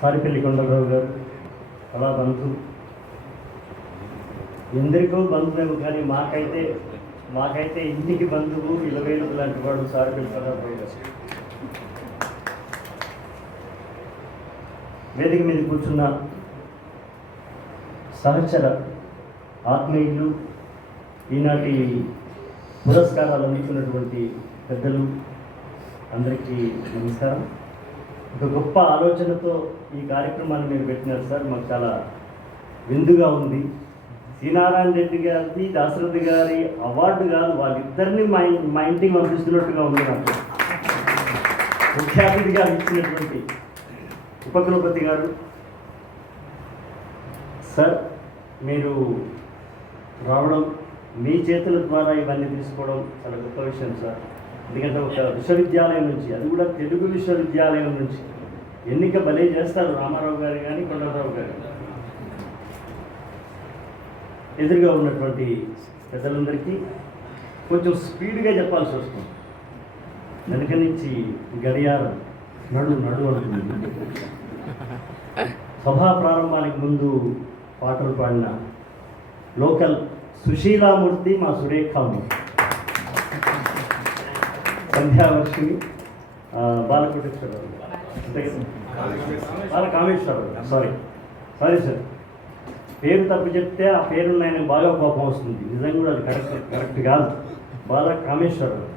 సారిపల్లి కొండలరావు గారు అలా బంధు, ఎందరికో బంధువు కానీ మాకైతే ఇంటికి బంధువు ఇలవేలు లాంటి వాడు సారిపల్లి కొండలరావు గారు. వేదిక మీద కూర్చున్న సహచర ఆత్మీయులు, ఈనాటి పురస్కారాలు అందుకున్నటువంటి పెద్దలు అందరికీ నమస్కారం. ఒక గొప్ప ఆలోచనతో ఈ కార్యక్రమాన్ని మీరు పెట్టినారు సార్. మాకు చాలా విందుగా ఉంది. శ్రీనారాయణ రెడ్డి గారిది, దాశరథి గారి అవార్డు కాదు, వాళ్ళిద్దరిని మా ఇంటికి పంపిస్తున్నట్టుగా ఉంది. నాకు ముఖ్య అతిథిగా ఇచ్చినటువంటి ఉపకులపతి గారు సార్, మీరు రావడం, మీ చేతుల ద్వారా ఇవన్నీ తీసుకోవడం చాలా గొప్ప విషయం సార్. ఎందుకంటే ఒక విశ్వవిద్యాలయం నుంచి, అది కూడా తెలుగు విశ్వవిద్యాలయం నుంచి ఎన్నిక భలే చేస్తారు రామారావు గారు కానీ కొండలరావు గారు. ఎదురుగా ఉన్నటువంటి పెద్దలందరికీ కొంచెం స్పీడ్గా చెప్పాల్సి వస్తుంది. వెనక నుంచి గడియారం నడు అంటుంది. సభా ప్రారంభానికి ముందు పాటలు పాడిన లోకల్ సుశీలామూర్తి, మా సురేఖామూర్తి, సంధ్యావర్షిని, బాలకోటేశ్వరరావు, బాలకామేశ్వరరావు, సారీ సార్, పేరు తప్పు చెప్తే ఆ పేరు ఆయనకు బాగా కోపం వస్తుంది. నిజంగా కూడా అది కరెక్ట్ కాదు. బాలకామేశ్వరరావు.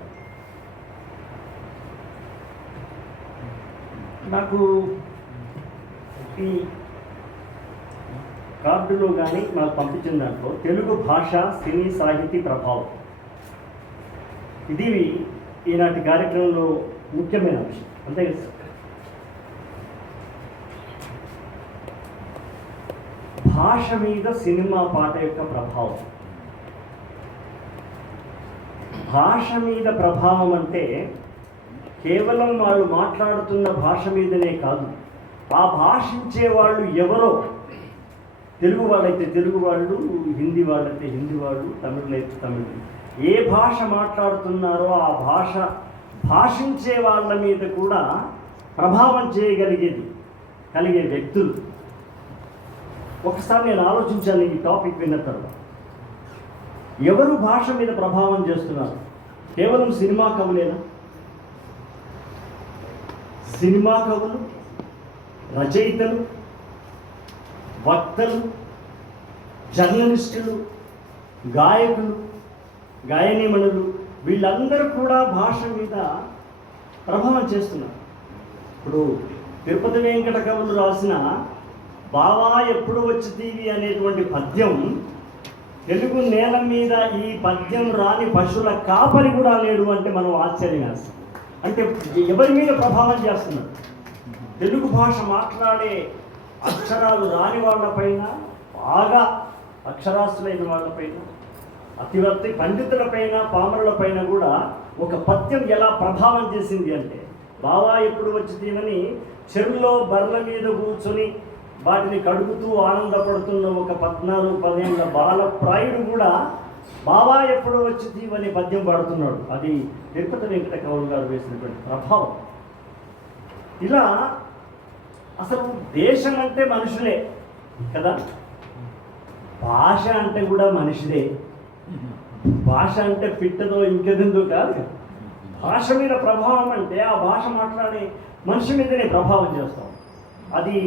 నాకు ఈ కార్డులో కానీ మాకు పంపించిన దాంట్లో తెలుగు భాష, సినీ సాహితీ ప్రభావం, ఇది ఈనాటి కార్యక్రమంలో ముఖ్యమైన అంశం. అంతే కదా సార్? భాష మీద సినిమా పాట యొక్క ప్రభావం. భాష మీద ప్రభావం అంటే కేవలం వాళ్ళు మాట్లాడుతున్న భాష మీదనే కాదు, ఆ భాషించే వాళ్ళు ఎవరో, తెలుగు వాళ్ళైతే తెలుగు వాళ్ళు, హిందీ వాళ్ళైతే హిందీ వాళ్ళు, తమిళులైతే తమిళులు, ఏ భాష మాట్లాడుతున్నారో ఆ భాషించే వాళ్ళ మీద కూడా ప్రభావం కలిగే వ్యక్తులు. ఒకసారి నేను ఆలోచించాను ఈ టాపిక్ విన్న తర్వాత. ఎవరు భాష మీద ప్రభావం చేస్తున్నారు? కేవలం సినిమా కవులేనా? సినిమా కవులు, రచయితలు, వక్తలు, జర్నలిస్టులు, గాయకులు, గాయనీమణులు, వీళ్ళందరూ కూడా భాష మీద ప్రభావం చేస్తున్నారు. ఇప్పుడు తిరుపతి వెంకట కవులు రాసిన బావా ఎప్పుడు వచ్చి తీవి అనేటువంటి పద్యం, తెలుగు నేల మీద ఈ పద్యం రాని పశువుల కాపరి కూడా లేడు అంటే మనం ఆశ్చర్యం వేస్తాం. అంటే ఎవరి మీద ప్రభావం చేస్తున్నారు? తెలుగు భాష మాట్లాడే అక్షరాలు రాని వాళ్ళపైన, బాగా అక్షరాస్యులైన వాళ్ళపైన, అతివర్తి పండితులపైన, పామరులపైన కూడా ఒక పద్యం ఎలా ప్రభావం చేసింది అంటే, బావా ఎప్పుడు వచ్చి తీనని చెరువులో బర్ల మీద కూర్చొని వాటిని కడుగుతూ ఆనందపడుతున్న ఒక 14-15 ఏళ్ల బాలప్రాయుడు కూడా బావా ఎప్పుడు వచ్చి తీవని పద్యం పాడుతున్నాడు. అది తిరుపతి వెంకట కవులు గారు వేసినటువంటి ప్రభావం. ఇలా అసలు దేశం అంటే మనుషులే కదా, భాష అంటే కూడా మనిషిదే. భాష అంటే పిట్టదో ఇంకెందుకు కాదు. భాష మీద ప్రభావం అంటే ఆ భాష మాట్లాడే మనిషి మీదనే ప్రభావం చేస్తాం. అది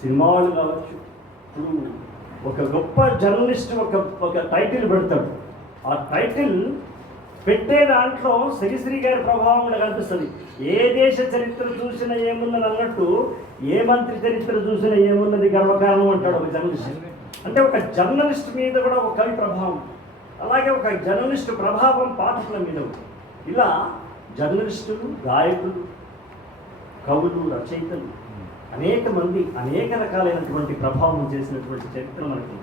సినిమా వాళ్ళు కావచ్చు. ఇప్పుడు ఒక గొప్ప జర్నలిస్ట్ ఒక టైటిల్ పెడతాడు. ఆ టైటిల్ పెట్టే దాంట్లో శ్రీశ్రీ గారి ప్రభావం కూడా కనిపిస్తుంది. ఏ దేశ చరిత్ర చూసినా ఏమున్నది అన్నట్టు, ఏ మంత్రి చరిత్ర చూసినా ఏమున్నది గర్వకారణం అంటాడు ఒక జర్నలిస్ట్. అంటే ఒక జర్నలిస్ట్ మీద కూడా ఒక కవి ప్రభావం, అలాగే ఒక జర్నలిస్ట్ ప్రభావం పాఠకుల మీద ఉంటుంది. ఇలా జర్నలిస్టులు, గాయకులు, కవులు, రచయితలు, అనేక మంది అనేక రకాలైనటువంటి ప్రభావం చేసినటువంటి చరిత్ర మనకు.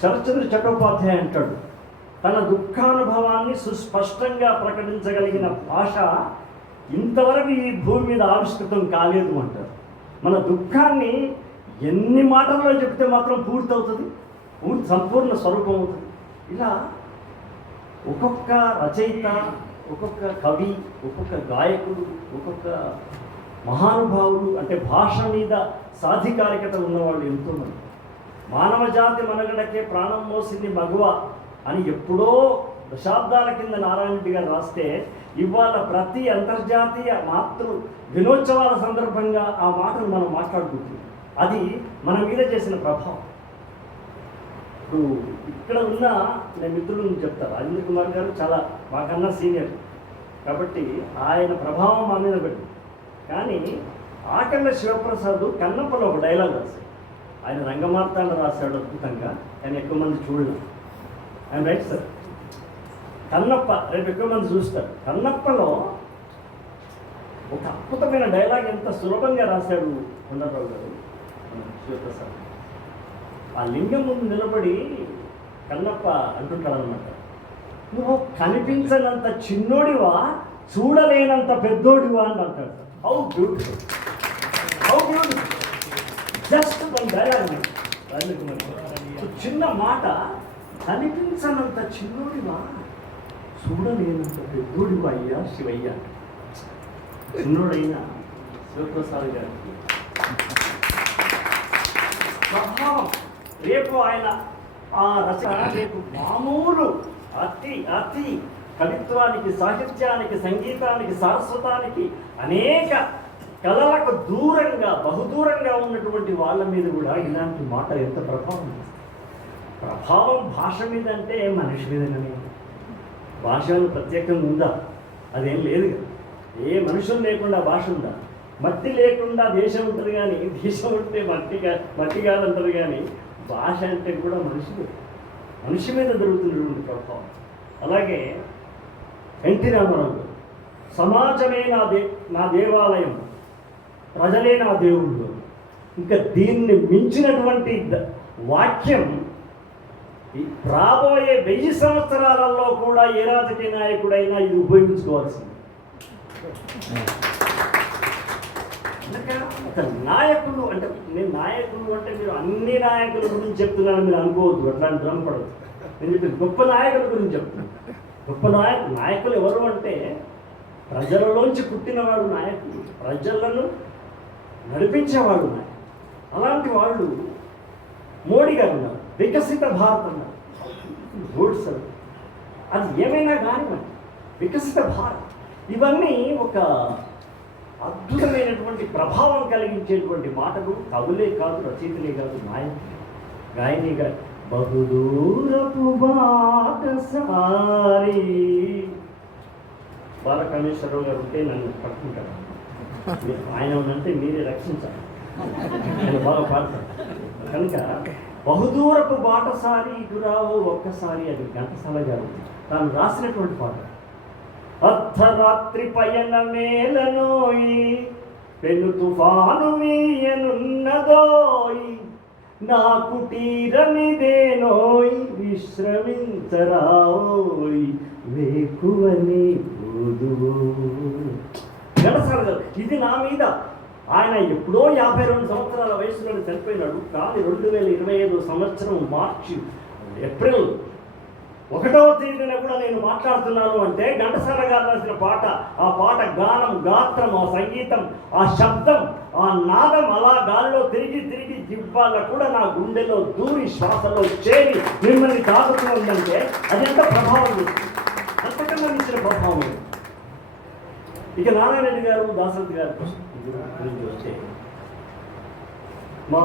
శరత్చంద్ర చట్టోపాధ్యాయ అంటాడు, తన దుఃఖానుభవాన్ని సుస్పష్టంగా ప్రకటించగలిగిన భాష ఇంతవరకు ఈ భూమి మీద ఆవిష్కృతం కాలేదు అంటారు. మన దుఃఖాన్ని ఎన్ని మాటల్లో చెప్తే మాత్రం పూర్తవుతుంది, సంపూర్ణ స్వరూపం అవుతుంది. ఇలా ఒక్కొక్క రచయిత, ఒక్కొక్క కవి, ఒక్కొక్క గాయకుడు, ఒక్కొక్క మహానుభావులు అంటే భాష మీద సాధికారికత ఉన్నవాళ్ళు ఎంతోమంది. మానవ జాతి మనగడకే ప్రాణం మోసింది మగువ అని ఎప్పుడో దశాబ్దాల కింద నారాయణ రెడ్డి గారు రాస్తే, ఇవాళ ప్రతి అంతర్జాతీయ మాతృ దినోత్సవాల సందర్భంగా ఆ మాటలు మనం మాట్లాడుకుంటున్నాం. అది మన మీద చేసిన ప్రభావం. ఇప్పుడు ఇక్కడ ఉన్న నేను మిత్రులను చెప్తాను, రాజేంద్ర కుమార్ గారు చాలా మాకన్నా సీనియర్ కాబట్టి ఆయన ప్రభావం మా మీద పెట్టి. కానీ ఆకళ్ళ శివప్రసాద్ కన్నప్పలో ఒక డైలాగ్ రాశాడు. ఆయన రంగమార్తాండ రాశాడు అద్భుతంగా, ఆయన ఎక్కువ మంది చూడలేదు. ఆయన రైట్ సార్. కన్నప్ప రేపు ఎక్కువ మంది చూస్తారు. కన్నప్పలో ఒక అద్భుతమైన డైలాగ్ ఎంత సులభంగా రాశాడు కొండరావు గారు శివప్రసాద్. ఆ లింగం ముందు నిలబడి కన్నప్ప అంటుంటాడనమాట, నువ్వు కనిపించనంత చిన్నోడివా, చూడలేనంత పెద్దోడివా అని అంటాడు. How beautiful, how beautiful. Just one dialogue చిన్న మాట, కనిపించనంత చిన్నోడివా, చూడలేనంత పెద్దోడివా అయ్యా శివయ్య. చిన్నోడైన శివప్రసాద్ గారికి ప్రభావం. రేపు ఆయన ఆ రచన రేపు మామూలు అతి అతి కవిత్వానికి, సాహిత్యానికి, సంగీతానికి, సారస్వతానికి, అనేక కళలకు దూరంగా బహుదూరంగా ఉన్నటువంటి వాళ్ళ మీద కూడా ఇలాంటి మాట ఎంత ప్రభావం. ప్రభావం భాష మీద అంటే మనిషి మీదనే. భాష ప్రత్యేకంగా ఉందా? అదేం లేదు కదా. ఏ మనుషులు లేకుండా భాష ఉందా? మట్టి లేకుండా దేశం ఉంటుంది, కానీ దేశం ఉంటే మట్టి కాదంటారు. కానీ భాష అంటే కూడా మనిషి మీద జరుగుతున్నటువంటి ప్రభావం. అలాగే ఎన్టీ రామారావు గారు, సమాజమే నా దేవాలయం, ప్రజలే నా దేవుళ్ళు. ఇంకా దీన్ని మించినటువంటి వాక్యం రాబోయే 1000 సంవత్సరాలలో కూడా ఏ రాజకీయ నాయకుడైనా ఇది ఉపయోగించుకోవాల్సింది. ఒక నాయకులు అంటే నేను నాయకులు అంటే మీరు అన్ని నాయకుల గురించి చెప్తున్నాను మీరు అనుకోవద్దు, అట్లాంటి భ్రమపడదు. నేను చెప్పి గొప్ప నాయకుల గురించి చెప్తున్నాను. గొప్ప నాయకులు ఎవరు అంటే ప్రజలలోంచి పుట్టినవాడు నాయకుడు, ప్రజలను నడిపించేవాడు నాయకుడు. అలాంటి వాళ్ళు మోడీ గారు ఉన్నారు, వికసిత భారత్ అన్నారు. గుడ్ సార్, అది ఏమైనా కానీ వికసిత భారత్, ఇవన్నీ ఒక అద్భుతమైనటువంటి ప్రభావం కలిగించేటువంటి మాటలు. కవులే కాదు, రచయితలే కాదు, గాయని గారు. బహుదూరపు బాటసారి బాలకామేశ్వరరావు గారు ఉంటే నన్ను పట్టుకుంటారు. ఆయన ఉన్నంటే మీరే రక్షించాలి, ఆయన బాగా పాడతారు. కనుక బహుదూరపు బాటసారి ఇటురావు ఒక్కసారి, అది ఘంటసాల గారు తాను రాసినటువంటి పాట. అర్ధరాత్రి పయన మేలనోయి, పెను తుఫాను వీయనున్నదోయి, నా కుటీరమిదేనోయి, విశ్రమించరావోయి, వేకువని పోదువో. ఘంటసాల గారు ఇది నా మీద. ఆయన ఎప్పుడో 52 సంవత్సరాల వయసులో చనిపోయినాడు. కానీ 2025 సంవత్సరం మార్చి ఏప్రిల్ 1వ తేదీన కూడా నేను మాట్లాడుతున్నాను అంటే ఘంటసాల గారు రాసిన పాట. ఆ పాట గానం, గాత్రం, ఆ సంగీతం, ఆ శబ్దం, ఆ నాదం అలా గాలిలో తిరిగి తిరిగి జివ్వాల కూడా నా గుండెలో దూరి శ్వాసలో చేరి మిమ్మల్ని తాకుతుందంటే అది ఎంత ప్రభావం, అంతకన్నా ఇచ్చిన ప్రభావం. ఇక నారాయణ రెడ్డి గారు, దాశరథి గారు గురించి వస్తే మా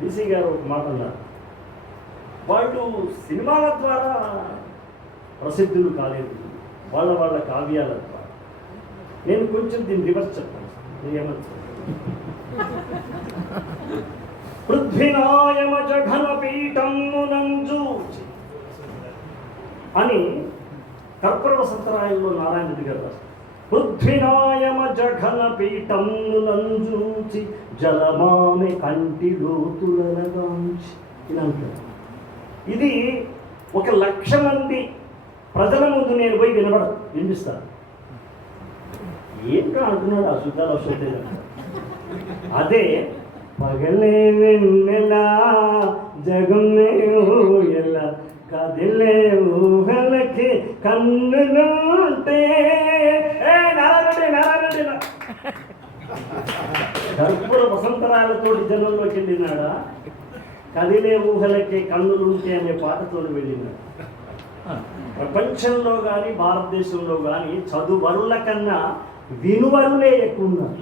డీసీ గారు ఒక మాట అన్నారు. వాళ్ళు సినిమాల ద్వారా ప్రసిద్ధులు కాలేదు, వాళ్ళ కావ్యాల ద్వారా. నేను కొంచెం దీన్ని రివర్స్ చెప్తాను. ఏమన్నా పృథ్వీనాయమ జఘన పీఠమునంజూచి అని కర్పూర వసంతరాయంలో నారాయణ రెడ్డి గారు రాస్తారు. పృథ్వీనాయమ జఘన పీఠమునంజూచి జలమామె కంటి లోతులనగాంచి ఇలా అంటారు. ఇది 1,00,000 మంది ప్రజల ముందు నేను పోయి వినిపిస్తాను. ఏంటో అంటున్నాడు ఆ శుద్ధాలు అశుద్ధ. అదే పగలే వెన్నెలా జగమే ఊయల కదిలే ఊహలకి కన్నులుంటే నారాయణ కర్పూర వసంతరాలతో జనంలోకి వెళ్ళినాడా, కదిలే ఊహలకే కన్నులుంటే అనే పాటతో వెళ్ళినాడు. ప్రపంచంలో కానీ భారతదేశంలో కానీ చదువరుల కన్నా వినువరులే ఎక్కువ ఉన్నారు.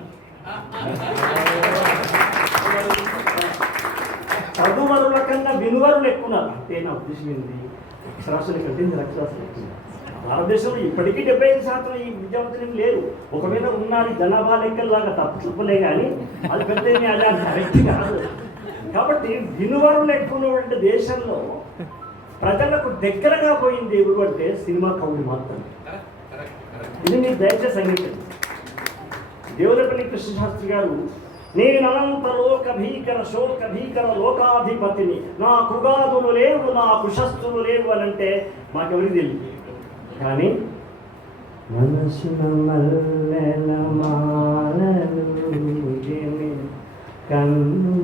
చదువరుల కన్నా వినువరులు ఎక్కువ ఉన్నారు. అంటే నా ఉద్దేశం ఏంటి, అక్షరాస్యులు కంటే నిరక్షరాస్యులు ఎక్కువ. భారతదేశంలో ఇప్పటికీ 75% ఈ విద్యావంతులు లేరు. ఒకవేళ ఉన్నది జనాభా లెక్కల్లాగా తప్పులే కానీ అది పెద్ద అలా కరెక్ట్ కాదు. కాబట్టి వినువరులు ఎక్కువ ఉన్నటువంటి దేశంలో ప్రజలకు దగ్గరగా పోయింది ఎవరు అంటే సినిమా కవులు మాత్రమే. ఇది మీరు దయచేసి అంగీకరించండి. దేవులపల్లి కృష్ణశాస్త్రి గారు, నేను అనంత లోక భీకర శోక భీకర లోకాధిపతిని, నా కుగాదులు లేవు నా కుశస్సులు లేవు అని అంటే మాకెవరికి తెలియదు. కానీ మనసున మల్లెల మాలలు కన్ను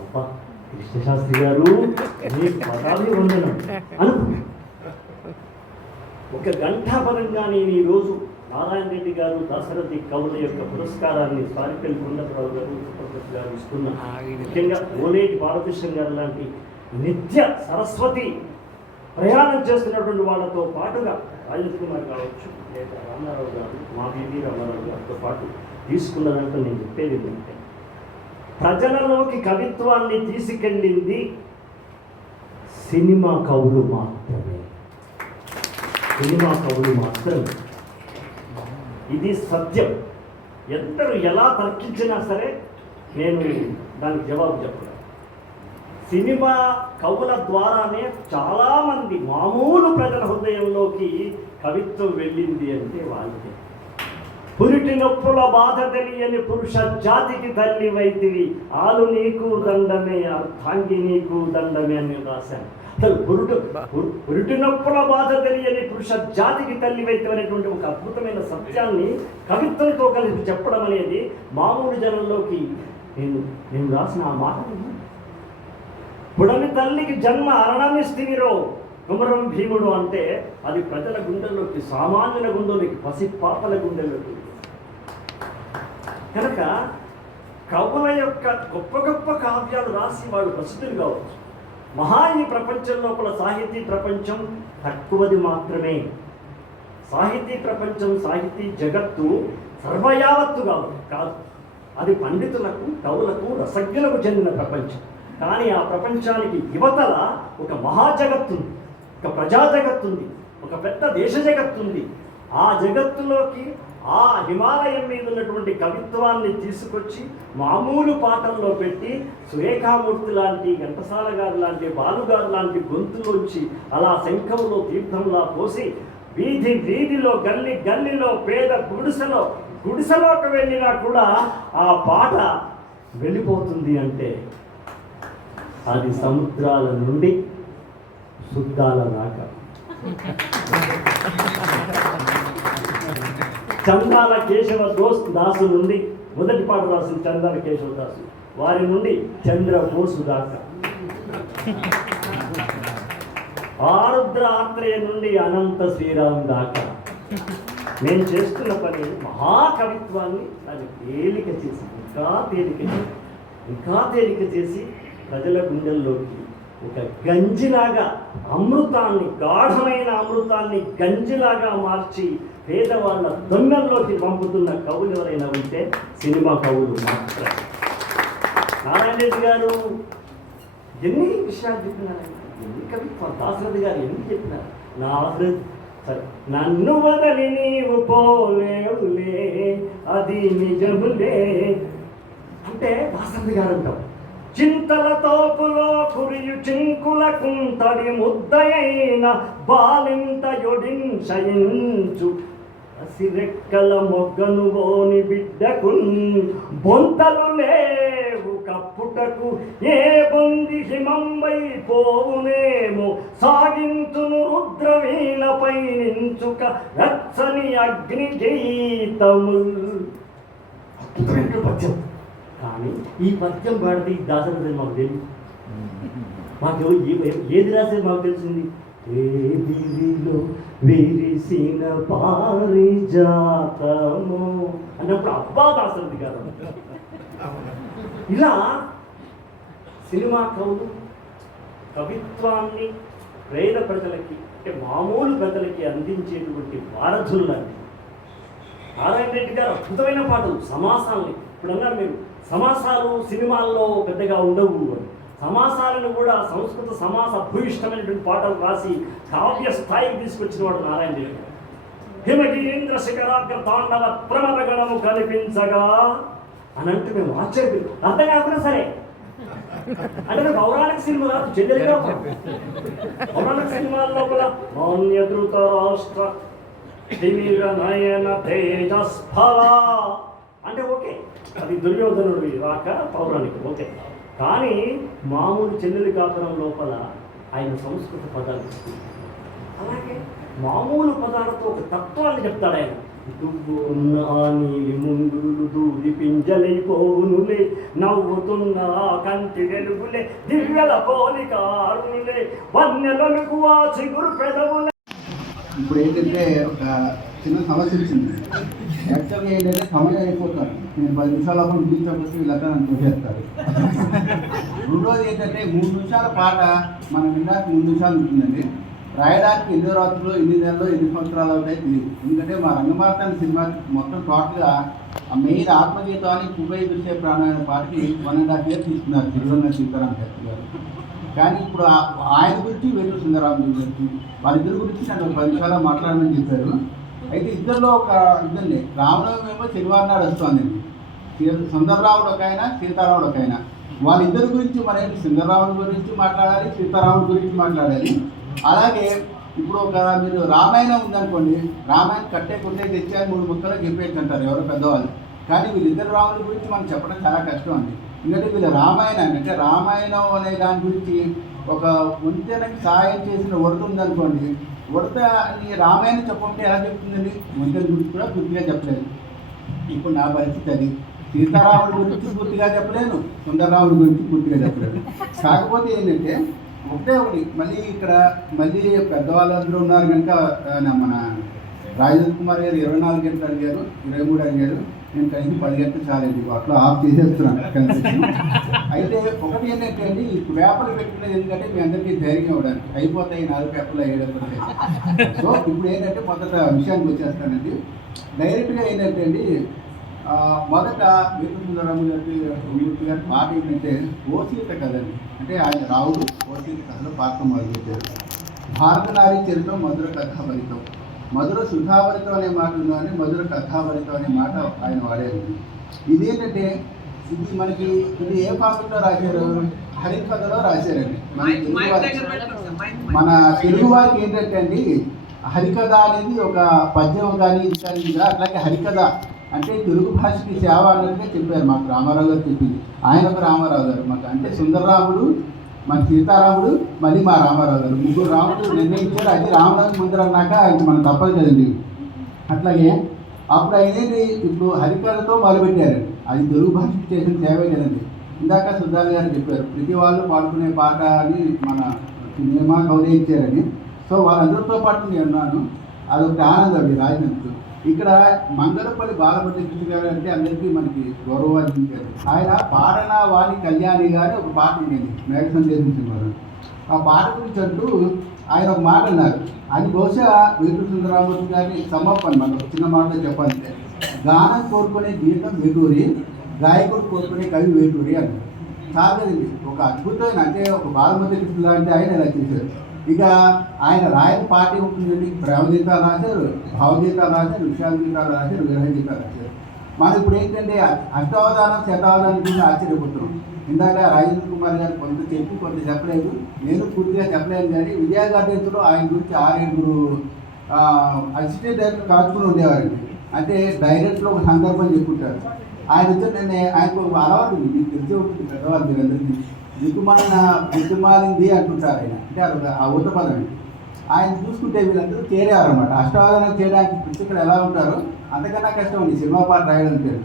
అబ్బా కృష్ణశాస్త్రి గారు మీ పదాలు వందనం అనుకున్నా. ఒక గంటాపరంగా నేను ఈరోజు నారాయణ రెడ్డి గారు దశరథి కవుల యొక్క పురస్కారాన్ని సారిపల్లి గుండపరావు గారు గారు ఇస్తున్న, ముఖ్యంగా ఓలేటి బాలకృష్ణ గారు లాంటి నిత్య సరస్వతి ప్రయాణం చేస్తున్నటువంటి వాళ్ళతో పాటుగా రాజేంద్ర కుమార్ కావచ్చు, లేదా రామారావు గారు, మా బీబీ రామారావు గారితో పాటు తీసుకున్నదంటూ నేను చెప్పేది ఏంటంటే, ప్రజలలోకి కవిత్వాన్ని తీసుకెళ్ళింది సినిమా కవులు మాత్రమే. సినిమా కవులు మాత్రమే. ఇది సత్యం. ఎందరూ ఎలా తర్కించినా సరే నేను దానికి జవాబు చెప్పను. సినిమా కవుల ద్వారానే చాలామంది మామూలు ప్రజల హృదయంలోకి కవిత్వం వెళ్ళింది అంటే వాళ్ళకే. పురిటి నొప్పుల బాధ తెలియని పురుష జాతికి తల్లి వైద్యువి, ఆలు నీకు దండమే అర్థాంగి నీకు దండమే అని రాశాను. అసలు పురిటి నొప్పుల బాధ తెలియని పురుష జాతికి తల్లి వైద్యం అనేటువంటి ఒక అద్భుతమైన సత్యాన్ని కవిత్వంతో కలిసి చెప్పడం అనేది మామూలు జనంలోకి నేను రాసిన ఆ మాట. పుడమి తల్లికి జన్మ అరణమిస్తివిరో కుమరం భీముడు అంటే అది ప్రజల గుండెల్లోకి, సామాన్యుల గుండెలోకి, పసిపాపల గుండెల్లోకి. కనుక కవుల యొక్క గొప్ప గొప్ప కావ్యాలు రాసి వాళ్ళు ప్రసిద్ధులు కావచ్చు. ఈ ప్రపంచం లోపల సాహితీ ప్రపంచం తక్కువది మాత్రమే. సాహితీ ప్రపంచం, సాహితీ జగత్తు సర్వయావత్తు కాదు. అది పండితులకు, కవులకు, రసజ్ఞులకు చెందిన ప్రపంచం. కానీ ఆ ప్రపంచానికి యువతల ఒక మహాజగత్తుంది, ఒక ప్రజా జగత్తుంది, ఒక పెద్ద దేశ జగత్తుంది. ఆ జగత్తులోకి ఆ హిమాలయం మీద ఉన్నటువంటి కవిత్వాన్ని తీసుకొచ్చి మామూలు పాటల్లో పెట్టి సురేఖామూర్తి లాంటి, ఘంటసాల గారు లాంటి, బాలుగారు లాంటి గొంతులోంచి అలా శంఖంలో తీర్థంలా పోసి వీధి వీధిలో, గల్లి గల్లిలో, పేద గుడిసెలోకి వెళ్ళినా కూడా ఆ పాట వెళ్ళిపోతుంది అంటే అది సముద్రాల నుండి శుద్ధాల దాకా. చందాల కేశవ దాసు నుండి మొదటి పాట రాసిన చందాల కేశవ దాసు, వారి నుండి చంద్రబోసు దాకా, ఆరుద్ర ఆత్రేయ నుండి అనంత శ్రీరామ్ దాకా నేను చేస్తున్న పని మహాకవిత్వాన్ని అది తేలిక చేసి, ఇంకా తేలిక చేసి ప్రజల గుండెల్లోకి ఒక గంజిలాగా అమృతాన్ని, గాఢమైన అమృతాన్ని గంజిలాగా మార్చి పేదవాళ్ళ దొంగల్లోకి పంపుతున్న కవులు ఎవరైనా ఉంటే సినిమా కవులు మాత్రమే. నారాయణ రెడ్డి గారు ఎన్ని విషయాలు చెప్పినారంటే, ఎన్ని కవిత్వం, దాశరథి గారు ఎన్ని చెప్పినారు. నన్ను వదలి నీవు పోలేవులే అది నిజములే అంటే దాశరథి గారు అంటారు. చింతల తోపులో కురియు చింకుల కుంతడి ముద్దయైన బాలింత యొడించయించు అసిరెక్కల మొగ్గను ఓని బిడ్డకున్ బొంతలు లేవు కప్పుటకు ఏ బొంది హిమంబై పోవునేమో సాగింతును రుద్రవీణపై నించుక రచ్చని అగ్ని గీతము. అద్భుతమైన పద్యం. కానీ ఈ పద్యం పాడితే దాశరథి మాకు తెలియదు. మాకు ఏది రాసేది మాకు తెలిసింది. ఏ దివిలో వీరి విరిసిన పారిజాతము అన్నప్పుడు అబ్బా దాసరథి గారు. ఇలా సినిమా కవులు కవిత్వాన్ని పేద ప్రజలకి, అంటే మామూలు ప్రజలకి అందించేటువంటి వారధులు లాంటి నారాయణ రెడ్డి గారు అద్భుతమైన పాటలు, సమాసాలని. ఇప్పుడు అన్నారు మీరు సమాసాలు సినిమాల్లో పెద్దగా ఉండవు అని. సమాసాలను కూడా సంస్కృత సమాస భూయిష్టమైనటువంటి పాటలు రాసి కావ్య స్థాయికి తీసుకొచ్చిన వాడు నారాయణ రెడ్డి గారు. హిమగిరీంద్ర శిఖరాగ్ర తాండవ ప్రమద గణము కల్పించగా అని అంటే మేము ఆశ్చర్యం, అర్థం కాకుండా సరే అంటే పౌరాణిక సినిమా కాదు, చెల్లెలుగా పౌరాణిక సినిమాల లోపల మాన్యధృత రాష్ట్ర నయన తేజస్ఫల అంటే ఓకే, అది దుర్యోధనుడి రాక పౌరాణికం ఓకే. కానీ మామూలు చెల్లెలి కాపురం లోపల ఆయన సంస్కృత పదాలు, అలాగే మామూలు పదాలతో ఒక తత్వాన్ని చెప్తాడు ఆయన. నీలి ముంగులు దూది పింజలైపోనులే, నవ్వుతున్న కంటి వెలుగులే, దివ్యల పోలికారులే, వన్నెలకు ఆ చిగురు పెదవులే. ఇప్పుడు ఏంటంటే ఒక చిన్న సమస్య వచ్చింది. యాక్చువల్గా ఏంటంటే సమయం అయిపోతాను, నేను 10 నిమిషాల ముగించకపోతే వీళ్ళంతా నన్ను చూసేస్తారు. రెండోది ఏంటంటే 3 నిమిషాల పాట మనం వినడానికి 3 నిమిషాలు ఉంటుందండి. రాయడానికి ఎన్ని రాత్రులు, ఎన్ని నెలలు, ఎన్ని సంవత్సరాలు అవుతాయి తెలియదు. ఎందుకంటే మా రంగమార్తాన్ని సినిమా మొత్తం టోటల్గా ఆ మెయిన్ ఆత్మగీతాన్ని పువ్వై దృశ్య ప్రాణాయన పాటకి 1.5 years తీసుకున్నారు తిరువన్న సీతారాం శాస్త్రి గారు. కానీ ఇప్పుడు ఆయన గురించి వేటూరి సుందరరామూర్తి గురించి వాళ్ళిద్దరి గురించి నన్ను 10 నిమిషాలు మాట్లాడమని చెప్పారు. అయితే ఇద్దరిలో ఒక ఇద్దరిని రామనవమి ఏమో శనివారం నాడు వస్తుందండి. సుందరరాముడు ఒక ఆయన, సీతారాముడు ఒక ఆయన. వాళ్ళిద్దరి గురించి మనం సుందరరాముడి గురించి మాట్లాడాలి, సీతారాముడి గురించి మాట్లాడాలి. అలాగే ఇప్పుడు ఒక మీరు రామాయణం ఉందనుకోండి, రామాయణం కట్టే కొట్టే తెచ్చారు 3 ముక్కలు చెప్పేసి అంటారు ఎవరో పెద్దవాళ్ళు. కానీ వీళ్ళిద్దరు రాముల గురించి మనం చెప్పడం చాలా కష్టం అండి. ఎందుకంటే వీళ్ళ రామాయణాన్ని, అంటే రామాయణం అనే దాని గురించి ఒక వంతెనకి సాయం చేసిన ఉడత ఉందనుకోండి, ఉడతని రామాయణం చెప్పమంటే ఎలా చెప్తుందండి? వంతెన గురించి కూడా పూర్తిగా చెప్పలేదు. ఇప్పుడు నా పరిస్థితి అది. సీతారాముడి గురించి పూర్తిగా చెప్పలేను, సుందరరాముడి గురించి పూర్తిగా చెప్పలేను. కాకపోతే ఏంటంటే ఒకటి మళ్ళీ ఇక్కడ మళ్ళీ పెద్దవాళ్ళందరూ ఉన్నారు కనుక మన రాజేంద్ర కుమార్ గారు 24 గంటలు అడిగారు, 23 అడిగారు. నేను కనీసం 10 గంటలు చాలేదు, అట్లా ఆఫ్ చేసేస్తున్నాను కన్సెషన్. అయితే ఒకటి ఏంటంటే అండి, ఈ పేపర్లు పెట్టినది ఎందుకంటే మీ అందరికీ ధైర్యం ఇవ్వడానికి, అయిపోతాయి 4 పేపర్లు అయ్యేటప్పుడు. సో ఇప్పుడు ఏంటంటే మొదట విషయానికి వచ్చేస్తానండి. డైరెక్ట్గా ఏంటంటే అండి, మొదట వేటూరి సుందరరామూర్తి గారి పాట ఏంటంటే ఓసీత కథండి. అంటే ఆయన రావుడు ఓసీత కథలో పాత్ర మొదలుపెట్టారు. భారత నారీ చరిత్రం మధుర కథాభరితం, మధుర సుధాభరితం అనే మాట ఉందని మధుర కథాభరితం అనే మాట ఆయన వాడారు. ఇదేంటంటే ఇది మనకి ఇది ఏ పాత్రలో రాశారు? హరికథలో రాశారండి. మన తెలుగు వారికి ఏంటంటే అండి, హరికథ అనేది ఒక పద్యం కానీ ఇది కానీ అట్లాగే హరికథ అంటే తెలుగు భాషకి సేవ అన్నట్టుగా చెప్పారు మాకు రామారావు గారు చెప్పింది. ఆయన ఒక రామారావు గారు మాకు, అంటే సుందరరాముడు, మన సీతారాముడు, మళ్ళీ మా రామారావు గారు, 3 రాముడు నిర్ణయించారు. అది రామనవమి ముందర అన్నాక ఇంక మనం తప్పదు కదండి. అట్లాగే అప్పుడు అయినది ఇప్పుడు హరికథతో మొదలుపెట్టారండి. అది తెలుగు భాషకి చేసిన సేవే కదండి. ఇందాక సుధాల్ గారు చెప్పారు ప్రతి వాళ్ళు పాడుకునే పాట అని మన సినిమా కౌలే ఇచ్చారని. సో వాళ్ళందరితో పాటు నేను ఉన్నాను, అదొకటి ఆనందం అండి. రాజనందుకు ఇక్కడ మంగళపల్లి బాలమురళీ గారు అంటే అందరికీ మనకి గౌరవార్జించారు. ఆయన పాడన వాణి కళ్యాణి గారి ఒక పాట ఉండేది మేఘ సందేశం సినిమాలో. ఆ పాట గురించి అంటూ ఆయన ఒక మాట అన్నారు. అది బహుశా వేటూరి సుందరరామూర్తి గారిని సమర్పణ మనకు చిన్న మాటలో చెప్పాలంటే, గానం కోరుకునే గీతం వేటూరి, గాయకుడు కోరుకునే కవి వేటూరి అన్నారు. కాదండి, ఒక అద్భుతమైన అంటే ఒక బాలమురళీ కృష్ణ అంటే ఆయన ఇలా చేశారు. ఇక ఆయన రాయని పార్టీ ఉంటుందండి. ప్రేమగీతాలు రాశారు, భావగీతాలు రాశారు, విషాద గీతాలు రాశారు, విరహ గీతాలు రాశారు. మనం ఇప్పుడు ఏంటంటే అష్టావధానం శతావధానం గురించి ఆశ్చర్యపోతున్నాం. ఇందాక రాజేంద్ర కుమార్ గారు కొంత చెప్పి కొంత చెప్పలేదు, నేను పూర్తిగా చెప్పలేను. కానీ విజయ గార్డెన్స్లో ఆయన గురించి 6-7 అసిస్టెంట్ డైరెక్టర్ కాచుకుని ఉండేవారండి. అంటే డైరెక్ట్లో ఒక సందర్భం చెప్పుకుంటారు. ఆయన వచ్చి నేను ఆయనకు ఒక అలవాటు ఉంది, మీకు తెలిసే ఉంటుంది పెద్దవాళ్ళు మీరందరికీ. దిక్కుమాలింది అంటుంటారు ఆయన, అంటే అది ఆ ఊత పదం. ఆయన చూసుకుంటే వీళ్ళందరూ చేరేవారన్నమాట. అష్టావధానం చేయడానికి పుస్తకాలు ఎలా ఉంటారో అంతకన్నా కష్టం ఉంది సినిమా పాట రాయడం పేరు.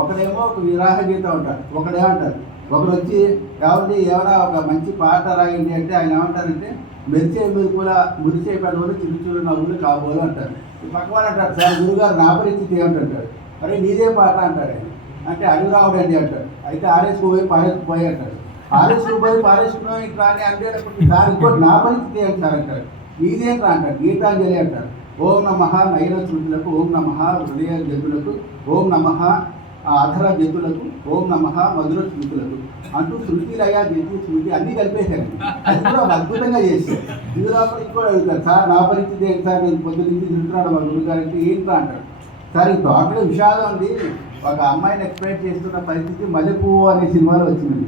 ఒకడేమో ఒక విరాహ గీతం ఉంటారు, ఒకడేమంటారు, ఒకరు వచ్చి కాబట్టి ఏమైనా ఒక మంచి పాట రాయండి అంటే ఆయన ఏమంటారంటే మెరిసే మెరుపుల మురిసే పెదవులు చిరు చిరు నవ్వులు కాబోలు అంటారు. పక్క వాళ్ళు అంటారు, సార్ గురుగారు నా పరిస్థితి ఏమంటారు, అరే నీదే పాట అంటారు ఆయన. అంటే అడుగురావుడు అండి అంటారు. అయితే ఆర్ఎస్కు పోయి పారేసుకుపోయి అంటారు. ఆర్ఎస్కు పోయి పారేసుకుని ఇట్లా అని అంటే సార్ ఇంకోటి నా పరిస్థితి ఏంటి సార్ అంటారు. నీదేంట్రా అంటారు. గీతాంజలి అంటారు. ఓం నమః నయన శృతులకు, ఓం నమః హృదయ జతులకు, ఓం నమః అధర జతులకు, ఓం నమః మధుర స్మృతులకు అంటూ శృతి లయ జతి స్మృతి అన్నీ కలిపేశారు. అది కూడా ఒక అద్భుతంగా చేశారు. ఇందులో ఇంకో అడుగుతారు, సార్ నా పరిస్థితి ఏంటి సార్, నేను పొద్దు నుంచి తింటున్నాడు మా గురుగారికి ఏంట్రా అంటారు. సార్ ఈ టోటల్ విషాదం ఉంది. ఒక అమ్మాయిని ఎక్స్ప్లెయిన్ చేస్తున్న పరిస్థితి మల్లెపువ్వు అనే సినిమాలో వచ్చింది.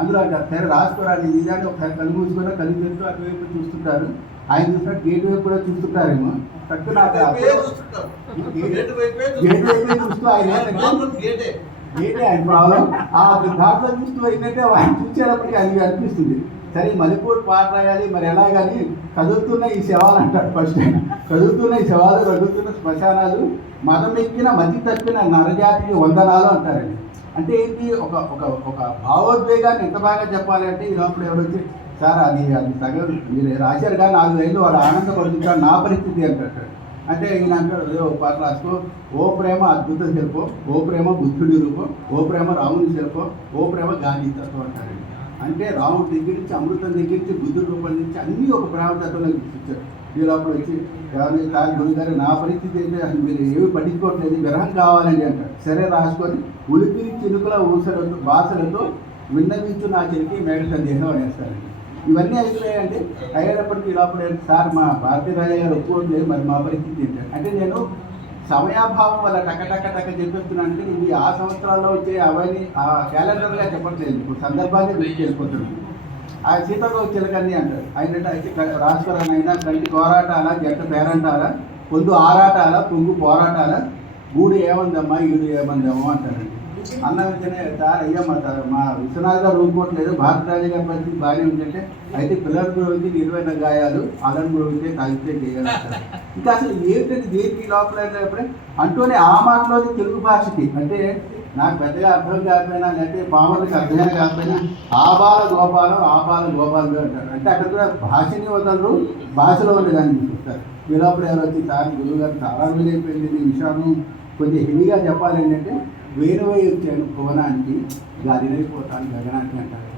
అందులో అంటారు, సరే రాసుకోరాని నిజాన్ని ఒకసారి కళ్ళు మూసుకొని కళ్ళు తెస్తూ అటువైపు చూస్తుంటారు. ఆయన చూసినట్టు గేట్ వైపు కూడా చూస్తుంటారేమో. తక్కువ నాకు గేట్ వైపు చూస్తూ ఆయన గేటే ఆయన ప్రాబ్లం. ఆ దాంట్లో చూస్తూ ఏంటంటే ఆయన చూసేటప్పటికి అది అనిపిస్తుంది. సరే మల్లెపూడి పాట రాయాలి మరి ఎలా కానీ కదులుతున్న ఈ శవాలు అంటారు. ఫస్ట్ ఆయన కదులుతున్న ఈ శవాలు, రగులుతున్న శ్మశానాలు, మతం ఎక్కిన మతి తప్పిన నరజాతికి వందనాలు అంటారండి. అంటే ఏంటి, ఒక ఒక ఒక భావోద్వేగాన్ని ఎంత బాగా చెప్పాలి అంటే ఇలాప్పుడు ఎవరొచ్చి సార్ అది సగం మీరు రాశారు కానీ 4 ఏళ్ళు వాడు ఆనందపడుతుంటాడు నా పరిస్థితి అంటాడు. అంటే ఈయన అంటాడు, ఓ పాట రాసుకో, ఓ ప్రేమ అద్భుత శిల్పం, ఓ ప్రేమ బుద్ధుడి రూపం, ఓ ప్రేమ రాముని శిల్పం, ఓ ప్రేమ గాంధీ తత్వం అంటారండి. అంటే రాముడి దగ్గర నుంచి అమృతం దగ్గర నుంచి బుద్ధుడి రూపం నుంచి అన్నీ ఒక ప్రేమ తత్వంలో చూపించారు. ఈ లోపల వచ్చి సార్ గురుగారు నా పరిస్థితి ఏంటంటే అసలు మీరు ఏమి పట్టించుకోవట్లేదు, విరహం కావాలని అంటారు. సరే రాసుకొని ఉలిపిరి చినుకుల ఊసలతో బాసలతో విన్నవించు నా చెరికి మేడ సందేహం అనేస్తారండి. ఇవన్నీ అయిపోయాయంటే అయ్యేటప్పటికి లోపల సార్ మా భారతీయ రాజా గారు ఒప్పుకోవట్లేదు, మరి మా పరిస్థితి ఏంటంటే అంటే నేను సమయాభావం వల్ల టక చెప్పేస్తున్నాను. అంటే ఇవి ఆ సంవత్సరాల్లో వచ్చే అవన్నీ ఆ క్యాలెండర్గా చెప్పట్లేదు, ఇప్పుడు సందర్భాన్ని గుర్తు చేసుకుంటున్నాను. ఆ సీతకు చిలకన్నీ అంటారు. అయినట్టు అయితే రాసుకోరానైనా కంటి కోరాటాల జంట పేరంటాల, పొందు ఆరాటాల పొంగు పోరాటాల, గూడు ఏమందమ్మా ఈడు ఏమందమ్మో అంటారండి. అన్న వెంటనే సార్ అయ్యా మా విశ్వనాథ్ గారు ఊరుకోవట్లేదు, భారతరాజు గారి పరిస్థితి బాగానే ఉందంటే అయితే పిల్లల గురించి 20 గాయాలు అలను గురించి తాగితే చేయాలంటారు. ఇంకా అసలు ఏంటంటే దేనికి లోపల అంటూనే ఆ మాటలోని తెలుగు భాషకి అంటే నాకు పెద్దగా అర్థం కాకపోయినా లేకపోతే పామర్లకు అర్థమే కాకపోయినా ఆబాల గోపాలు అంటారు. అంటే అక్కడ కూడా భాషని వదలరు, భాషలో ఉండేదాన్ని చూస్తారు. ఈ లోపల ఎవరు వచ్చి సార్ గురువు గారు చాలా రోజులు అయిపోయింది, ఈ విషయాన్ని కొంచెం హెవీగా చెప్పాలి ఏంటంటే వేణువై వచ్చాను భువనానికి గాలినైపోతాను గగనానికి అంటారు.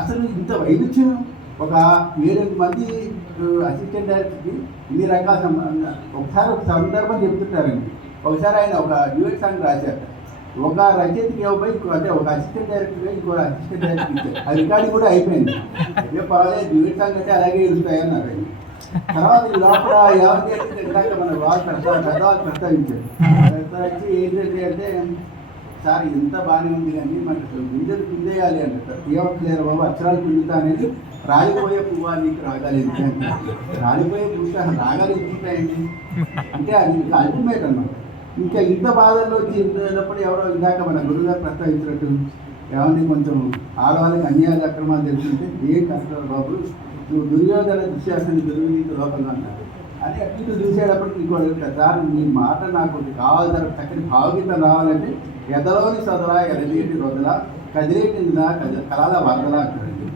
అసలు ఇంత వైవిధ్యం ఒక 7 మంది అసిస్టెంట్ డైరెక్టర్కి ఇన్ని రకాల ఒకసారి ఒక సందర్భం చెప్తుంటారండి. ఒకసారి ఆయన ఒక డ్యూయట్ సాంగ్ రాశారు. ఒక రచయితకి ఇవ్వబోయి అంటే ఒక అసిస్టెంట్ డైరెక్టర్గా ఇంకో అసిస్టెంట్ డైరెక్టర్ ఇచ్చారు. ఆ రికార్డింగ్ కూడా అయిపోయింది. ఏ పర్వాలేదు డ్యూయట్ సాంగ్ అంటే అలాగే ఇరుస్తాయన్నారు. తర్వాత ఈ లోపల ఎవరికి అంటే ఇందాక మన పెద్దవాళ్ళు ప్రస్తావించారు. ప్రస్తావించి ఏంటంటే అంటే సార్ ఇంత బాగానే ఉంది కానీ మనకు గింజలు పిందేయాలి అంటారు. ఏమట్లేరు బాబు అక్షరాలు పిండుతా అనేది రాలిపోయే పువ్వు నీకు రాగాలేదు రాలిపోయే పువ్వు రాగాలు ఎందుకుంటాయండి అంటే అది ఇంకా అల్టిమేట్ అన్నమాట. ఇంకా ఇంత బాధల్లో వచ్చినప్పుడు ఎవరో ఇందాక మన గురుగారు ప్రస్తావించినట్టు ఏమని కొంచెం ఆడవాళ్ళకి అన్యాయాలు అక్రమాలు తెలుసుకుంటే ఏం కష్టాలు బాబు నువ్వు దుర్యోధన దుశ్శాసని దుర్వినీతి లోపల అన్నారు అని అటు చూసేటప్పటికి ఇంకోటి సార్ మీ మాట నాకు కావాల్సిన చక్కని భావగీతం రావాలంటే ఎదలోని సదలా ఎదలేటి రొదల కదిలేటి కళల వరదలా అంటారండి.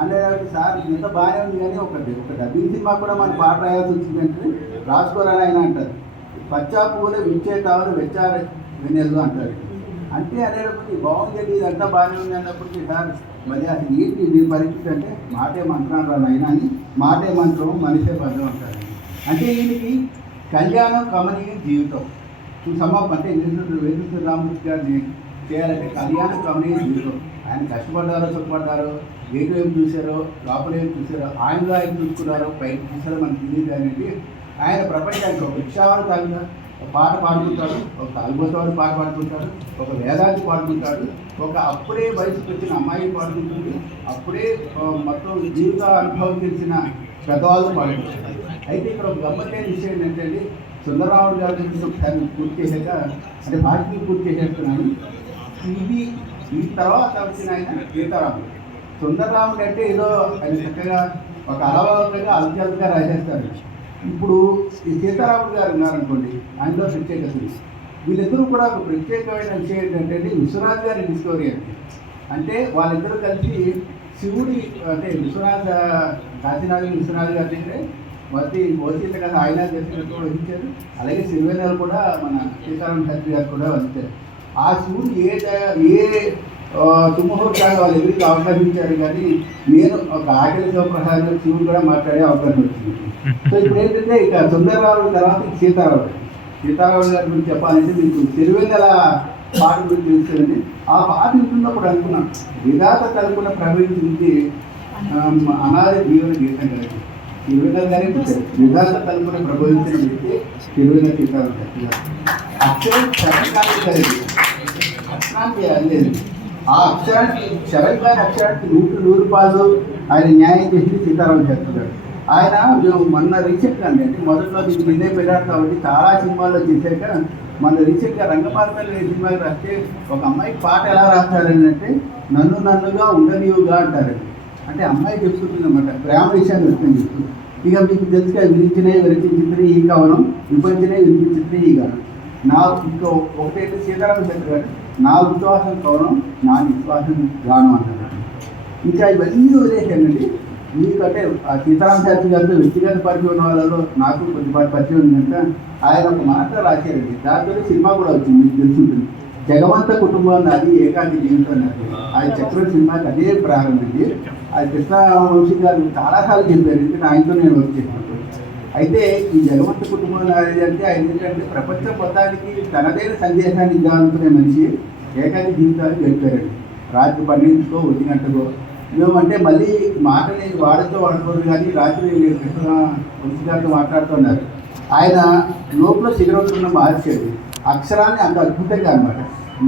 అంటే సార్ ఇంత బాగానే ఉంది కానీ ఒక డబ్బింగ్ సినిమా కూడా మన పాట రాయాల్సి వచ్చిందంటే రాసుకోరాని ఆయన అంటారు. పచ్చా పువ్వులు విచ్చేటావులు వెచ్చార వెన్నెల్లు అంటారు. అంటే అనేటప్పటికి బాగుందండి ఇదంతా బాగానే ఉంది అన్నప్పటికీ సార్ మరి అసలు ఏంటి దీని పరిస్థితి అంటే మాటే మంత్రం రానైనా అని మాటే మంత్రం మనిషే బంధం అంటారు. అంటే వీళ్ళకి కళ్యాణం కమనీయ జీవితం సమాపం అంటే వేదూరు రామకృష్ణ గారిని చేయాలంటే కళ్యాణం కమనీయ జీవితం. ఆయన కష్టపడ్డారో సుఖపడ్డారో ఏటు ఏం చూసారో లోపల ఏం చూసారో ఆయనలో ఆయన చూసుకున్నారో పైకి చూసారో మనకు తెలియదు అనేది ఆయన ప్రపంచానికి ఒక రిక్షావాడు తాగిన ఒక పాట పాడుకుంటాడు, ఒక తాగుబోతాడు పాట పాడుకుంటాడు, ఒక వేదాంతి పాడుకుంటాడు, ఒక అప్పుడే వయసుకు వచ్చిన అమ్మాయి పాడుకుంటుంది, అప్పుడే మొత్తం జీవిత అనుభవం తెలిసిన పెద్దవాళ్ళు పాడుకుంటారు. అయితే ఇక్కడ ఒక గమ్మత్తైన విషయం ఏంటంటే సుందరరాముడు గారి ఒకసారి పూర్తి చేశాక అంటే భారతీయ పూర్తి చేసేస్తున్నాను. ఈ తర్వాత వచ్చిన ఆయన సీతారాముడు. సుందరరాముడు అంటే ఏదో ఆయన చక్కగా ఒక అలవాటుగా అలచలుగా రాసేస్తారు. ఇప్పుడు ఈ సీతారాముడు గారు ఉన్నారనుకోండి, ఆయనలో ప్రత్యేకత. వీళ్ళిద్దరూ కూడా ఒక ప్రత్యేకమైన విషయం ఏంటంటే విశ్వనాథ్ గారి డిస్కవరీ అంటే వాళ్ళిద్దరూ కలిసి శివుడి అంటే విశ్వనాథ కాశీనాథ్ విశ్వనాథ్ గారి దగ్గరే మొదటి భవిష్యత్తు కథ ఆయన చేసినట్టు వహించారు. అలాగే సిరివెన్నెల కూడా మన సీతారామ శాస్త్రి గారు కూడా వహించారు. ఆ శివుడు ఏ తుమ్మహూర్తాలు వాళ్ళు ఎవరికి అవకాశం ఇచ్చారు, కానీ నేను ఒక ఆకలి శివప్రసాద్ శివుడు కూడా మాట్లాడే అవకాశం వచ్చింది. సో ఇప్పుడు ఏంటంటే ఇక సుందరరావు తర్వాత సీతారావు గారి గురించి చెప్పాలంటే మీకు సిరివెన్నెల పాట గురించి తెలుస్తుందండి. ఆ పాట వింటున్నప్పుడు అనుకున్నాను, విధాత తలుపున ప్రవేశించి అనాది జీవన గీతం కలిగి సిరివెన్నెల గారే పుట్టారు. విధాత తలుపున ప్రబోధించిన వ్యక్తి సిరివెన్నెల సీతారామ శాస్త్రి గారు. అక్షరం శరణాన్ని కలిగి అక్షరానికి అందేది. ఆ అక్షరానికి శరణ్ గారి అక్షరానికి 100 పాలు ఆయన న్యాయం చేసి సీతారామ శాస్త్రి గారు. ఆయన మొన్న రీసెంట్గా అంటే మొదట్లో మీకు నిన్నే పెట్టారు కాబట్టి చాలా సినిమాల్లో చేశాక మన రీసెంట్గా రంగపార్తలు సినిమాకి రాస్తే ఒక అమ్మాయికి పాట ఎలా రాస్తారని అంటే నన్నుగా ఉండనివుగా అంటారండి. అంటే అమ్మాయి చెప్తుంది అన్నమాట, ప్రేమ విషయాన్ని వ్యక్తం చేస్తుంది. ఇక మీకు తెలుసుగా వినిపించినవి ఈ కవనం, విపంచినవి వినిపించినవి ఈ గానం. నా ఇంకో ఒకటైతే సీతారామ శాస్త్రి గారు నా విశ్వాసం కవనం, నా విశ్వాసం గానం అంటారు. ఇంకా ఇవన్నీ వదిలేసానండి. మీకంటే ఆ సీతారామ శాస్త్రి గారితో వ్యక్తిగత పరిచయం ఉన్న వాళ్ళలో నాకు కొద్దిపాటి పరిచయం ఉంది కనుక ఆయన ఒక మాట రాశారండి. దాంతో సినిమా కూడా వచ్చింది, మీకు తెలుసుంటుంది. జగవంత కుటుంబం నాది ఏకాంతి జీవితం నాది. ఆయన చక్రవర్తి సినిమాకి అదే ప్రారంభించి అది కృష్ణవంశీ గారు చాలాసార్లు చెప్పారు, ఎందుకంటే ఆయనతో నేను వర్క్ చేసినప్పుడు. అయితే ఈ జగవంత కుటుంబం నాది అంటే ఆయన ఏంటంటే ప్రపంచం మొత్తానికి తనదైన సందేశాన్ని ఇవ్వాలనుకునే మనిషి ఏకాంతి జీవితాన్ని గడిపారండి. రాత్రి 12కో 1 గంటకో మేమంటే మళ్ళీ మాటని వాడుకోరు, కానీ రాత్రి కృష్ణ గారితో మాట్లాడుతున్నారు. ఆయన లోపల శిఖరవుతున్న మహర్షి అక్షరాన్ని అంత అద్భుతంగా అనమాట.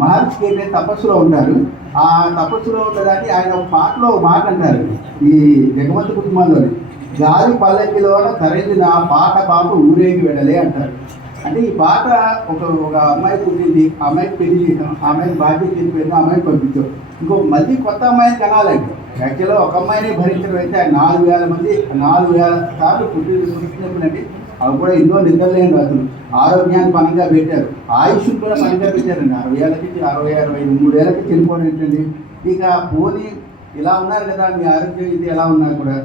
మహర్షికి ఏంటంటే తపస్సులో ఉంటారు. ఆ తపస్సులో ఉన్నదాన్ని ఆయన ఒక పాటలో ఒక మాట అంటారు, ఈ జగవంత కుటుంబంలోని గాలి పల్లకిలోన తరలి నా పాట పాప ఊరేగి వెళ్ళలే అంటారు. అంటే ఈ పాట ఒక అమ్మాయి పుట్టింది, ఆ అమ్మాయికి పెళ్లి చేసాం, ఆ అమ్మాయికి బాధ్యత తెలిపోయింది, ఆ అమ్మాయిని పంపించాం, మళ్ళీ కొత్త అమ్మాయిని కనాలండి. యాక్చువల్గా ఒక అమ్మాయిని భరించడం అయితే 4000 మంది 4000 సార్లు పుట్టినప్పుడండి. అవి కూడా ఎన్నో నిద్రలేని రాత్రులు. ఆరోగ్యాన్ని పనంగా పెట్టారు, ఆయుష్ కూడా పనంగా పెట్టారండి. 60 ఏళ్ళకి 60, 63 ఏళ్ళకి చనిపోవడం ఏంటండి. ఇక పోనీ ఇలా ఉన్నారు కదా, మీ ఆరోగ్యం ఇది ఎలా ఉన్నా కూడా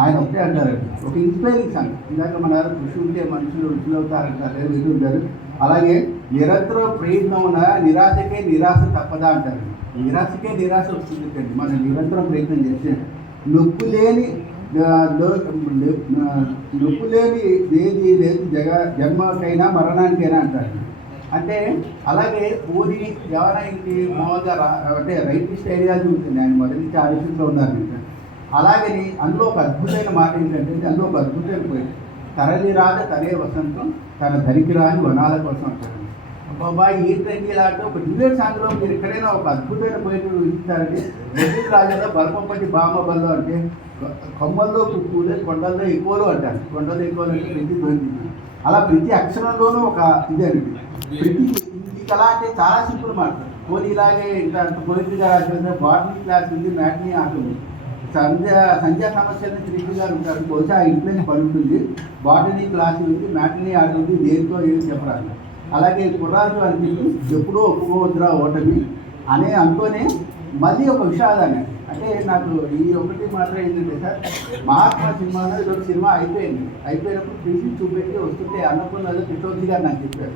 ఆయన ఒకటే అంటారండి, ఒక ఇన్స్పైరింగ్ సాంగ్. ఇందాక మన కృషి ఉంటే మనుషులు రుచులు అవుతారంటారు, వింటుంటారు. అలాగే నిరంతరం ప్రయత్నం ఉన్న నిరాశకే నిరాశ తప్పదా అంటారు. నిరాశకే నిరాశ వస్తుంది, మనం నిరంతరం ప్రయత్నం చేస్తే. నొప్పు లేని ఏది లేదు జన్మకైనా మరణానికైనా అంటారు. అంటే అలాగే పూరి ఎవరైంది మామూలుగా అంటే రైటిస్ట్ ఐడియాలజీ ఉంటుంది, ఆయన మొదటి నుంచి ఆలోచనలో ఉన్నారు. అలాగని అందులో ఒక అద్భుతమైన మాట ఏంటంటే, అందులో ఒక అద్భుతమైన పోయింది, తరలి రాదు తనే వసంతం తన ధరికి రాని వనాల కోసం అంటారు. బాబాయ్ ఏంటంటే ఇలా అంటే ఒక డ్యూయట్ సాంగ్లో మీరు ఎక్కడైనా ఒక అద్భుతమైన పోయిన ఇస్తారంటే, రెడ్డి రాజులో బలపంపటి బామ్మ బల్లో అంటే కొమ్మల్లో పూలే కొండల్లో ఎక్కువలు అంటారు. కొండల్లో ఎక్కువలు అంటే ప్రతి దొరికింది. అలా ప్రతి అక్షరంలోనూ ఒక ఇదేనండి. ప్రతి ఈ కళ అంటే చాలా సింపుల్ మాట. పోనీ ఇలాగే ఇంకా పోయిట్గా రాసిన బాటనీ క్లాస్ ఉంది, మ్యాట్నీ ఆట ఉంది. సంధ్యా సమస్యలని శ్రీకృష్ణ గారు ఉంటారు, బహుశా ఇంట్లోనే పని ఉంటుంది. బాటనీ క్లాస్ ఉంది, మ్యాట్నీ ఆట ఉంది, దేనితో ఏం చెప్పరాదు. అలాగే కుర్రాజు అని ఎప్పుడూ ఒప్పుకోవద్దురా ఓటమి అనే అంటూనే మళ్ళీ ఒక విషాదాన్ని. అంటే నాకు ఈ ఒకటి మాత్రం ఏంటంటే సార్, మహాత్మా సినిమాలో ఇదొక సినిమా అయిపోయినప్పుడు తీసి చూపెట్టి వస్తుంటే అన్నపూర్ణలో కృష్ణవంశీ గారు నాకు చెప్పారు,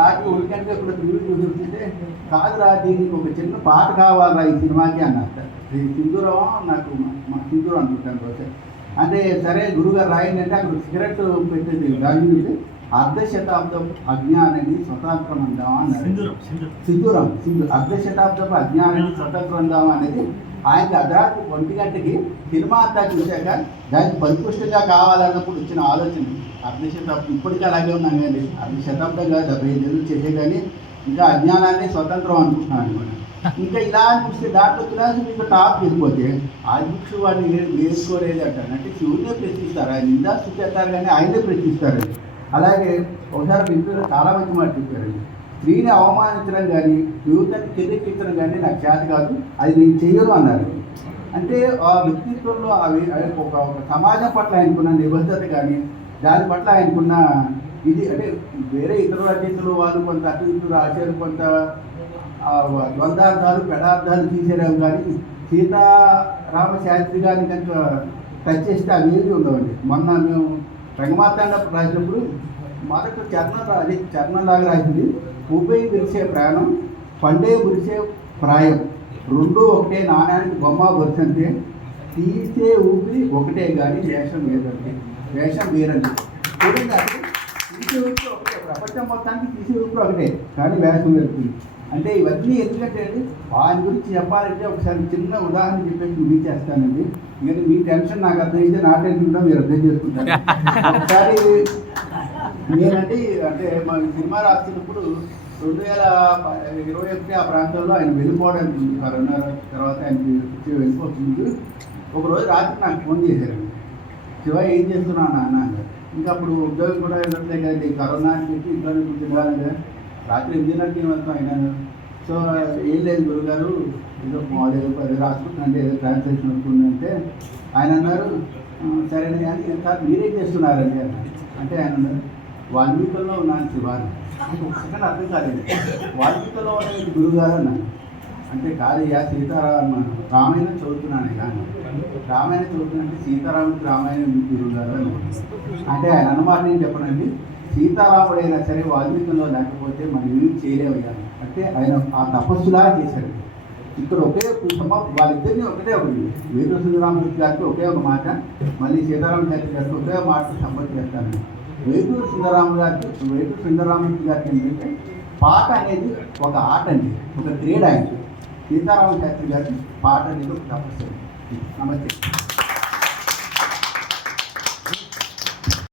రాత్రి 1 గంటకి ఇప్పుడు రివ్యూ చూస్తుంటే కాదురా దీనికి ఒక చిన్న పాట కావాలరా ఈ సినిమాకి అన్నారు. సింధూరం నాకు మా సింధూరం అనుకుంటాను బహుశా. అంటే సరే గురుగారు రాయండి అంటే అక్కడ సిగరెట్ పెట్టేది దాని అర్ధశతాబ్దం అజ్ఞానాన్ని స్వతంత్రం అందామా అన్నారు. సింధూరం అర్ధశతాబ్దపు అజ్ఞానాన్ని స్వతంత్రం అందామా అనేది ఆయనకి అర్ధరాత్రి 1 గంటకి సినిమా అంతా చూశాక దానికి పరిపుష్టంగా కావాలన్నప్పుడు వచ్చిన ఆలోచన. అర్ధశతాబ్దం ఇప్పటికీ అలాగే ఉన్నాం కానీ అర్ధశతాబ్దంగా 75 ఏళ్ళు చేసే కానీ ఇంకా అజ్ఞానాన్ని స్వతంత్రం అనుకుంటున్నాను అనమాట. ఇంకా ఇలా చూస్తే దాంట్లో క్లాసు మీకు టాప్ వెళ్ళిపోతే ఆదిక్షు వాడిని వేసుకోలేదు అంటారు. అంటే శివుడినే ప్రశ్నిస్తారు, ఆయన నిందా చూపెడతారు కానీ ఆయనే ప్రశ్నిస్తారు. అలాగే ఒకసారి మిత్రులు చాలా మంచి మాట చెప్పారండి, స్త్రీని అవమానించడం కానీ యువతని కెదెక్కించడం కానీ నాకు చేత కాదు, అది నేను చెయ్యను అన్నారు. అంటే ఆ వ్యక్తిత్వంలో ఒక సమాజం పట్ల ఆయనకున్న నిబద్ధత కానీ దాని పట్ల ఆయనకున్న ఇది అంటే వేరే ఇతర రచయితలు వాళ్ళు కొంత అటు ఇటు రాశారు, కొంత ద్వంద్వార్థాలు పెడార్థాలు తీసేరావు కానీ సీతారామ శాస్త్రి గారిని కనుక టచ్ చేస్తే అవి ఏది ఉండవండి. మొన్న మేము రంగమార్తాండ రాసినప్పుడు మొదట చరణంలాగా రాసింది, ఊపై విరిసే ప్రాణం పండే విరిసే ప్రాయం, రెండు ఒకటే నాణ్యానికి బొమ్మ వరుసంటే, తీసే ఊపిరి ఒకటే కానీ వేషం వేరండి, వేషం వేరండి. చూడండి, అది తీసే ఊపిరి ఒకటే, ప్రపంచం మొత్తానికి తీసే ఊపిరి ఒకటే కానీ వేషం వేరుతుంది. అంటే ఇవన్నీ ఎందుకంటే అండి, వారి గురించి చెప్పాలంటే ఒకసారి చిన్న ఉదాహరణ చెప్పేసి ముగించేస్తానండి. ఎందుకంటే మీ టెన్షన్ నాకు అర్థమైతే నా టెన్షన్ కూడా మీరు అర్థం చేసుకుంటారు. ఒకసారి నేనండి అంటే మా సినిమా రాస్తున్నప్పుడు 2021 ఆ ప్రాంతంలో ఆయన వెళ్ళిపోవడానికి ఉంది. కరోనా తర్వాత ఆయనకి వెళ్ళిపోతుంది. ఒకరోజు రాత్రి నాకు ఫోన్ చేశారు, శివ ఏం చేస్తున్నాను నాన్న అన్నారు. ఇంకా అప్పుడు ఉద్యోగం కూడా వెళ్ళట్లేదు కదండి, కరోనా అని చెప్పి ఇంట్లోనే కూర్చుండాలి కదా. రాత్రి 8:30కి వెళ్తాం అయినాను. సో ఏం లేదు గురుగారు, ఏదో మామూలు ఏదో రాసుకుంటుంటే ఏదో ట్రాన్స్లేషన్ అవుతుందంటే ఆయన అన్నారు, సరేనా కానీ సార్ మీరేం చేస్తున్నారండి అన్నారు. అంటే ఆయన అన్నారు, వాల్మీకుల్లో ఉన్నాను శివాని. ఒక్కసారి అర్థం కాలేదు, వాల్మీకుల్లో ఉన్న గురుగారు అన్నాను. అంటే కాదయ్యా రామాయణం చదువుతున్నాను కానీ రామాయణం చదువుతున్నా సీతారాముడికి రామాయణం గురుగారు అని. అంటే ఆయన అన్నమాట నేను చెప్పనండి, సీతారాముడైనా సరే వాల్మీకుల్లో లేకపోతే మనం ఏం చేయలేమయ్యా. అంటే ఆయన ఆ తపస్సులా చేశాడు. ఇక్కడ ఒకే వాళ్ళిద్దరిని ఒకటే ఒకటి, వేటూరు సుందరరామూర్తి గారికి ఒకే ఒక మాట, మళ్ళీ సీతారామ శాస్త్రి గారికి ఒకే మాట సంబంధం చేస్తాను. వేటూరు సుందరరామూర్తి గారికి ఏంటంటే పాట అనేది ఒక ఆట అండి, ఒక క్రీడ. ఆయన సీతారామ శాస్త్రి గారికి పాట అనేది ఒక తపస్సు. నమస్తే.